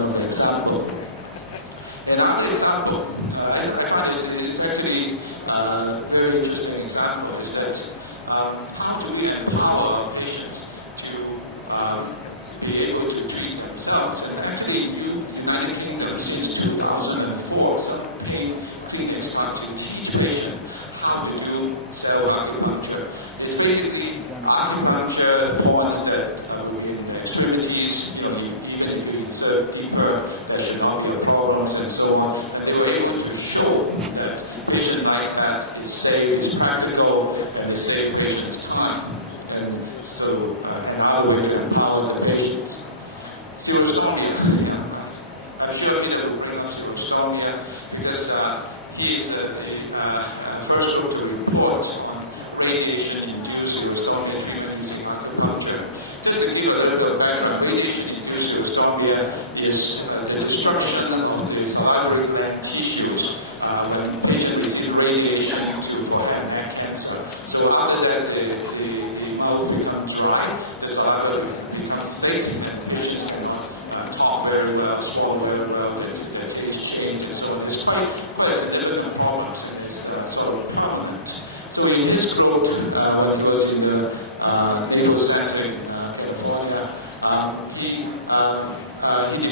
An example. Another example, I find it's actually a very interesting example, is that how do we empower our patients to be able to treat themselves? And actually, United Kingdom since 2004, some pain clinics start to teach patients how to do self-acupuncture. It's basically acupuncture points that within the extremities, even if you insert deeper, there should not be a problem, and so on. And they were able to show that a patient like that is safe, is practical, and it saves patients time. And so another way to empower the patients. Xerostomia. I'm sure Peter will bring up xerostomia because he is the first group to report on radiation-induced xerostomia treatment using acupuncture. Just to give a little bit of background, radiation-induced xerostomia is the destruction of the salivary gland tissues when patients receive radiation for head and neck cancer. So after that, the mouth becomes dry, the saliva becomes thick, and the patients cannot talk very well, swallow very well, their taste change, and so on. It's quite significant problems, and it's sort of permanent. So in his group, when he was in the Naval Center in California, he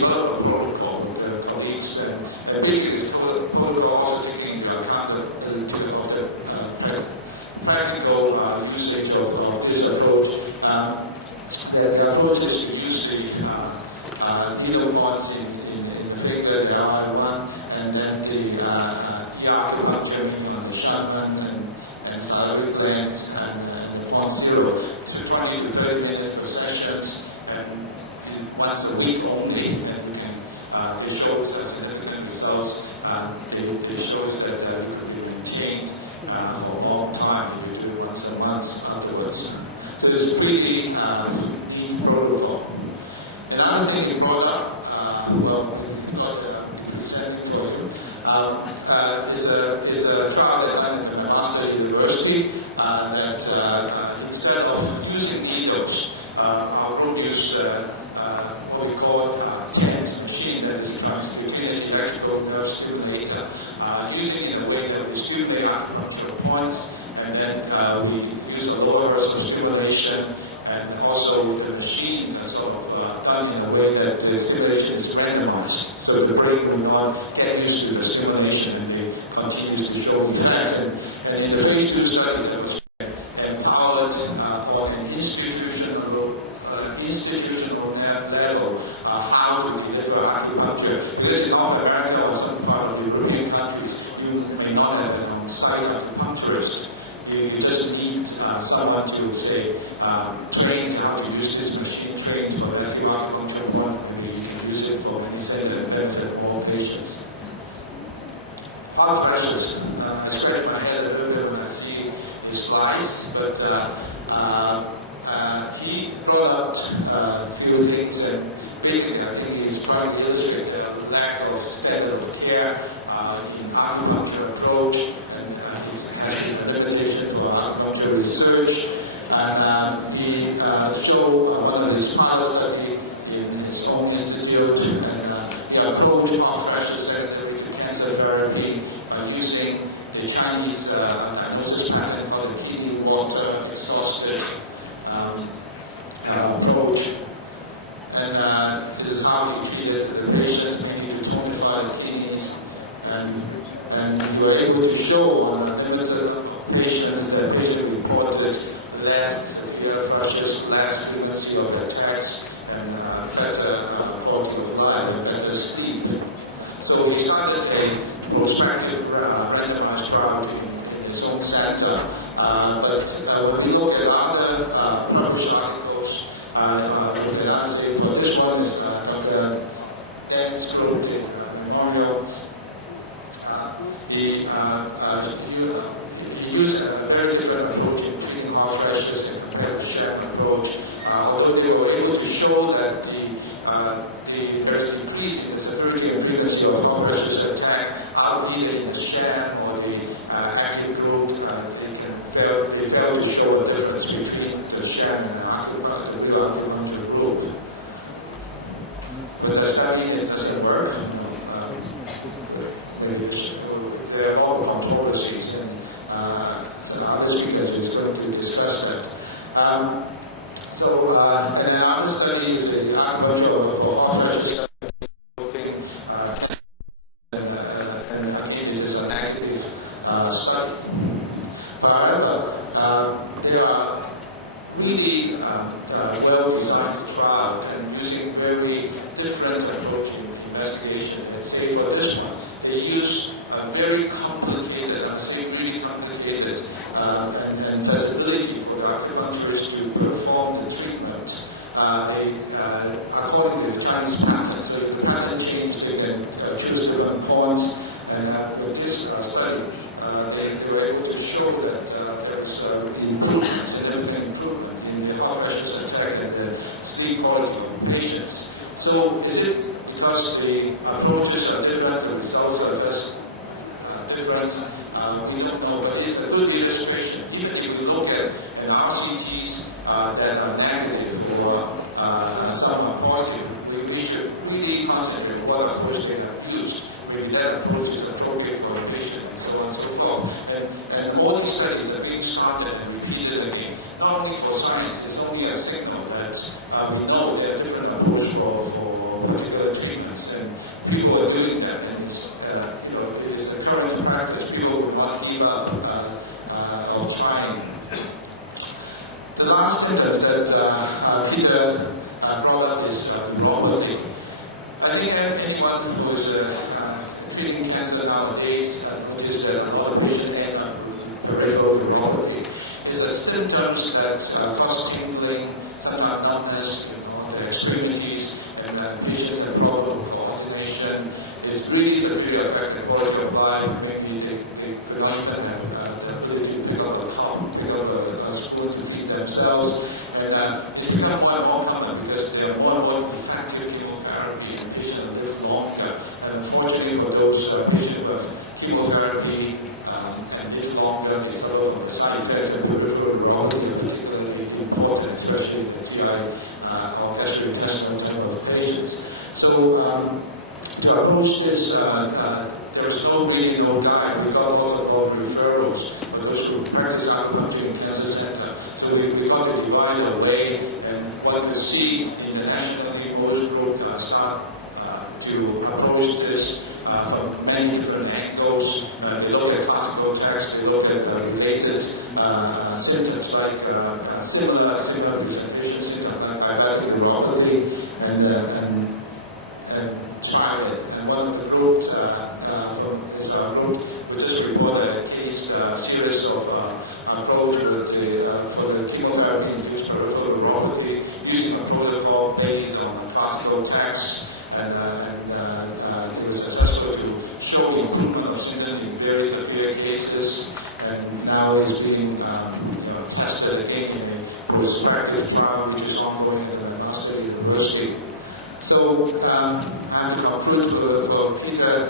developed a protocol with the colleagues, and basically it's protocol also taking into account the practical usage of this approach. The approach is to use the needle points in the finger, the RI1, and then the acupuncture meaning on the Shanman and salivary glands and the point 0 to 20 to 30 minutes per sessions, and once a week only, and you can, it shows significant results. It shows that you could be maintained for a long time if you do it once a month afterwards. So it's a pretty neat protocol. Another thing he brought up, we thought we could send it for you, is a trial that done at the Master University that instead of using needles, our group used what we call TENS machine, that is transcutaneous electrical nerve stimulator, using in a way that we stimulate acupuncture points, and then we use a lower burst of stimulation, and also the machines are sort of done in a way that the stimulation is randomized, so the brain will not get used to the stimulation, and it continues to show effects. And in the phase 2 study, that was empowered on an institutional level how to deliver acupuncture. Because in North America or some part of the European countries, you may not have an on-site acupuncturist. You just need someone to say, trained how to use this machine, trained for that few acupuncture one, maybe you can use it for many centers and benefit more patients. Heart pressures. I scratch my head a little bit when I see his slides, but he brought up a few things, and basically I think he's trying to illustrate the lack of standard of care in acupuncture approach, and he's having a limitation for acupuncture research. And he showed one of his pilot studies in his own institute, and he approached heart pressure secondary to cancer therapy using the Chinese diagnosis pattern called the kidney water exhausted approach. And this is how he treated the patients, mainly to tonify the kidneys. And you were able to show on a limited patients that patient reported less severe pressures, less frequency of attacks, and better quality of life and better sleep. So he started a prospective randomized trial in his own center. But when you look at other published articles, with the answer for this one is Dr. Deng's group in Memorial. He used a very different approach in treating heart pressures and compared to sham approach. Although they were able to show that there's a decrease in the severity and frequency of heart pressures attack, either in the sham or the active group, they failed to show a difference between the sham and the real acupuncture group. With the study, it doesn't work. There are all controversies, and some other speakers is going to discuss that. And another study is the Acupuncture for heart pressure study, and again, it is an active study. However, there are really well-designed trials and using very different approach in investigation. Let's say for this one, they use very complicated, I say really complicated, and feasibility for the acupuncturists to perform the treatment. According to the Chinese pattern, so if the pattern change, they can choose different points. And for this study, they were able to show that there was improvement, significant improvement in the heart pressure attack and the sleep quality of patients. So is it because the approaches are different, the results are just different? We don't know, but it's a good illustration. Even if we look at RCTs that are negative or some are positive, we should really concentrate what approach they have used. Maybe that approach is appropriate for a patient, and so on and so forth. And all these studies are being started and repeated again. Not only for science, it's only a signal that we know there are different approaches for particular treatments, and people are doing that. And it is the current practice. People will not give up of trying. The last symptom that Peter brought up is neuropathy. I think anyone who is treating cancer nowadays notice that a lot of patients end up with peripheral neuropathy. It's the symptoms that cause tingling, some have numbness in their extremities, and patients have problems with coordination. It's really severely affect the quality of life. Maybe they might even have the ability to pick up a cup, pick up a spoon to feed themselves. And it's become more and more common because there are more and more effective chemotherapy and patients live longer. And unfortunately for those patients who have chemotherapy and live longer, they suffer from the side effects, and peripheral neuropathy are particularly important, especially in the GI or gastrointestinal type of patients. So to approach this, there was really no guide. We got lots of referrals for those who practice acupuncture in cancer center. So we got to divide away, and what we see internationally, most groups start to approach this from many different angles. They look at classical texts, they look at related symptoms like similar presentation symptoms like diabetic neuropathy, and try it. And one of the groups is our group who just reported a case series of approach with for the chemotherapy-induced peripheral neuropathy using a protocol based on classical texts, and it was successful to show improvement of symptoms in very severe cases, and now it's being tested again in a prospective trial which is ongoing at the Master University. So I have to conclude for Peter.